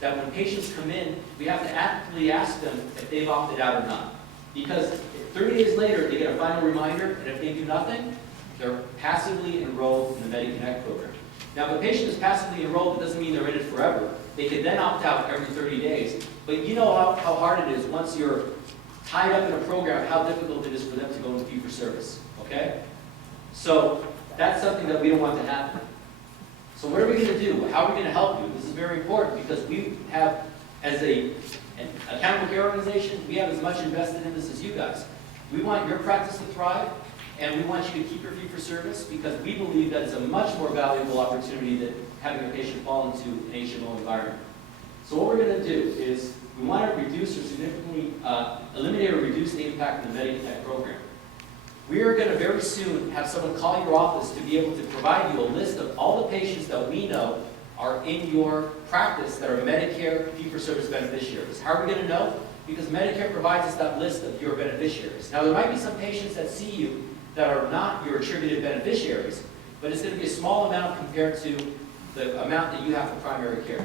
that when patients come in, we have to actively ask them if they've opted out or not. Because if 30 days later, they get a final reminder, and if they do nothing, they're passively enrolled in the MediConnect program. Now, if a patient is passively enrolled, it doesn't mean they're in it forever. They could then opt out every 30 days. But you know how hard it is once you're tied up in a program, how difficult it is for them to go into fee-for-service, okay? So that's something that we don't want to happen. So what are we going to do? How are we going to help you? This is very important because we have, as an accountable care organization, we have as much invested in this as you guys. We want your practice to thrive, and we want you to keep your fee-for-service because we believe that it's a much more valuable opportunity than having a patient fall into an HMO environment. So what we're going to do is we want to reduce or significantly eliminate or reduce the impact of the MediConnect program. We are going to very soon have someone call your office to be able to provide you a list of all the patients that we know are in your practice that are Medicare fee-for-service beneficiaries. How are we going to know? Because Medicare provides us that list of your beneficiaries. Now, there might be some patients that see you that are not your attributed beneficiaries, but it's going to be a small amount compared to the amount that you have for primary care.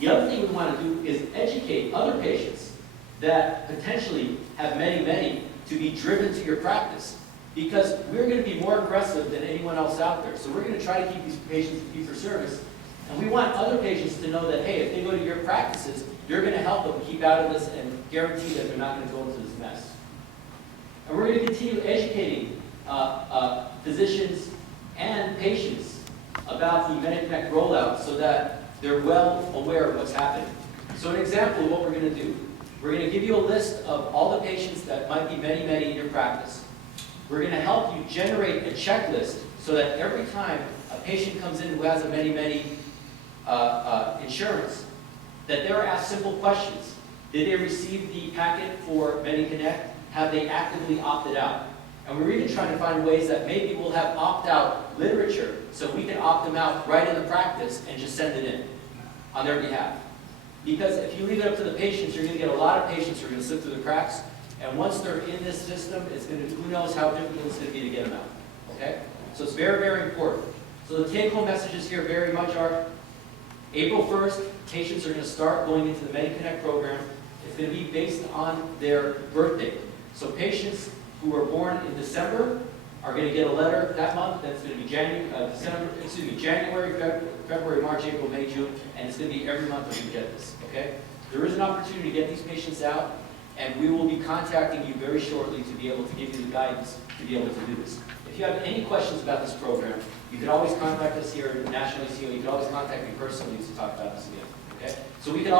The other thing we want to do is educate other patients that potentially have many to be driven to your practice, because we're going to be more aggressive than anyone else out there. So we're going to try to keep these patients in fee-for-service, and we want other patients to know that, hey, if they go to your practices, you're going to help them keep out of this and guarantee that they're not going to go into this mess. And we're going to continue educating physicians and patients about the MediConnect rollout so that they're well aware of what's happening. So an example of what we're going to do. We're going to give you a list of all the patients that might be many in your practice. We're going to help you generate a checklist so that every time a patient comes in who has a many insurance, that they're asked simple questions. Did they receive the packet for MediConnect? Have they actively opted out? And we're even trying to find ways that maybe we'll have opt-out literature so we can opt them out right in the practice and just send it in on their behalf. Because if you leave it up to the patients, you're going to get a lot of patients who are going to slip through the cracks. And once they're in this system, it's going to, who knows how difficult it's going to be to get them out. Okay? So it's very important. So the take-home messages here very much are, April 1st, patients are going to start going into the MediConnect program. It's going to be based on their birth date. So patients who were born in December are going to get a letter that month. That's going to be January, February, March, April, May, June, and it's going to be every month that we get this. Okay? There is an opportunity to get these patients out, and we will be contacting you very shortly to be able to give you the guidance to be able to do this. If you have any questions about this program, you can always contact us here at National ACO. You can always contact me personally to talk about this again. Okay? So we can